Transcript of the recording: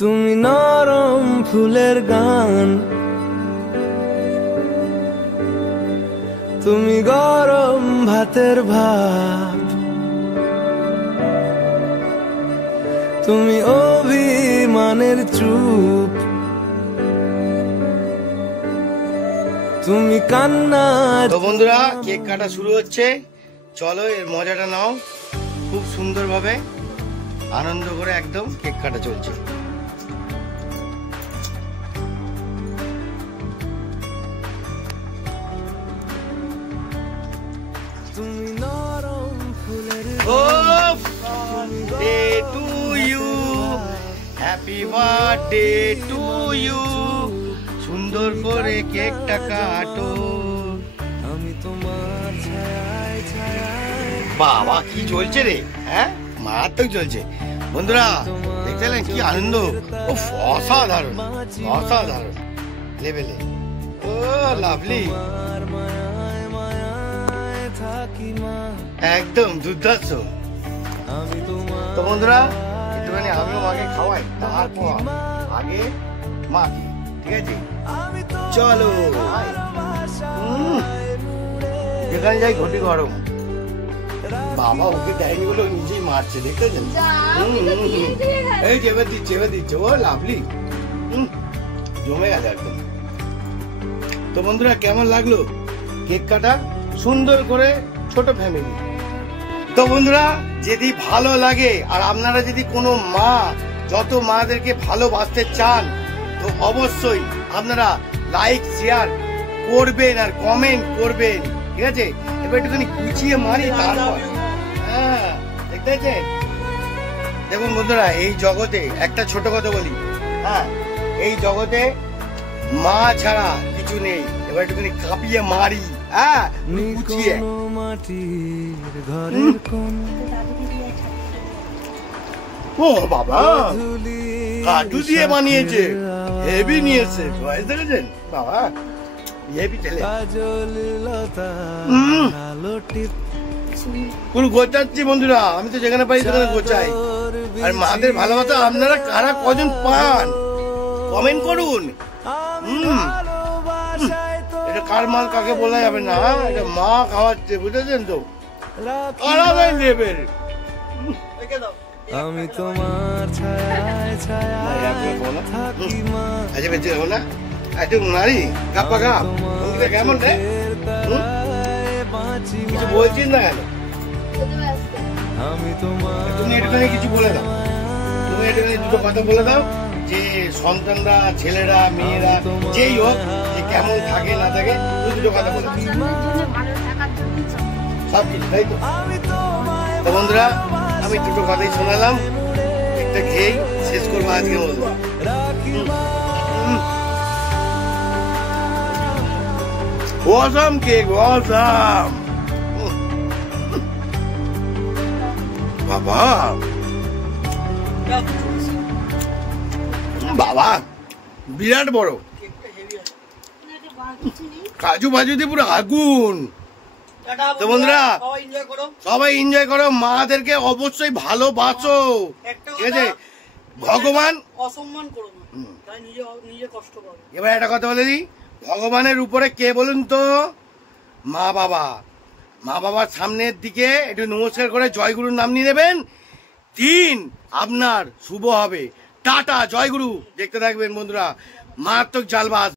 তুমি নরম ফুলের গান, তুমি গরম ভাতের ভাত, তুমি অভিমানের চুপ, তুমি কান্না। তো বন্ধুরা, কেক কাটা শুরু হচ্ছে। চলো এর মজাটা নাও। খুব সুন্দরভাবে আনন্দ করে একদম কেক কাটা চলছে। তুমি নরম ফুলের birthday to you, happy birthday to you. সুন্দর করে কেকটা কাটো। আমি তোমার ছায়ায় ছায়ায়। বাবা কি চলছে রে, হ্যাঁ মারাত্মক চলছে। বন্ধুরা দেখলেন কি আনন্দ, ও অসাধারণ অসাধারণ লেভেলে। ও লাভলি, একদম দুর্ধর্ষ। তো বন্ধুরা একটুখানি আমিও মাকে খাওয়াই, তারপর আগে মাকে, ঠিক আছে? চলো যেখানে যাই ঘটি গরম। বাবা ওকে দেয়নি বলে নিজেই মারছে, দেখতেছেন? এই চেপে দিচ্ছে চেপে দিচ্ছে। ও লাভলি, জমে গেছে একদম। তো বন্ধুরা কেমন লাগলো কেক কাটা? সুন্দর করে ছোট ফ্যামিলি। তো বন্ধুরা যদি ভালো লাগে, আর আপনারা যদি কোনো মা, যত মাদেরকে ভালোবাসতে চান, তো অবশ্যই আপনারা লাইক শেয়ার করবেন আর কমেন্ট করবেন, ঠিক আছে? এবার একটুখানি গুছিয়ে মারি তারপর। হ্যাঁ দেখতেছেন? দেখুন বন্ধুরা, এই জগতে একটা ছোট কথা বলি, হ্যাঁ এই জগতে মা ছাড়া কিছু নেই। এবার একটুখানি কাঁপিয়ে মারি, হ্যাঁ গুছিয়ে। মাটির ঘরের কোন ও বাবা কাজু দিয়ে বানিয়েছে, হেভি নিয়েছে। দেখেছেন বাবা, হেভি ছেলে। কোন গোচাচ্ছি বন্ধুরা, আমি তো যেখানে পাই সেখানে গোচাই। আর মাদের ভালোবাসা আপনারা কারা কজন পান কমেন্ট করুন। এটা কার মাল কাকে বলা যাবে না, এটা মা খাওয়াচ্ছে, বুঝেছেন তো? আলাদা লেভেল। আমি তোমার ছায়ায় ছায়ায় থাকি মা। আচ্ছা বেঁচে যাবো না একটু নারী কাপা কাপ। কেমন রে, কিছু বলছিস না কেন? আমি তোমার তুমি একটুখানি কিছু বলে দাও, তুমি একটুখানি দুটো কথা বলে দাও যে সন্তানরা, ছেলেরা, মেয়েরা যেই হোক, যে কেমন থাকে না থাকে, দুটো কথা বলে সব কিছু, তাই তো? তো বন্ধুরা আমি দুটো কথাই শোনালাম, একটা খেয়েই শেষ করবো আজকের মতো। Awesome cake, awesome! বাবা বাবা বিরাট বড় কাজু বাজু দিয়ে পুরো আগুন। তো বন্ধুরা সবাই এনজয় করো, মাদেরকে অবশ্যই ভালোবাসো, ঠিক আছে? ভগবান অসম্মান করো না, তাই নিজে কষ্ট করো। এবার একটা কথা বলে দিই, ভগবানের উপরে কে বলুন তো? মা বাবা। মা বাবার সামনের দিকে একটু নমস্কার করে জয়গুরুর নাম নিয়ে নেবেন, দিন আপনার শুভ হবে। টাটা, জয়গুরু। দেখতে থাকবেন বন্ধুরা, মারাত্মক জালবাজ।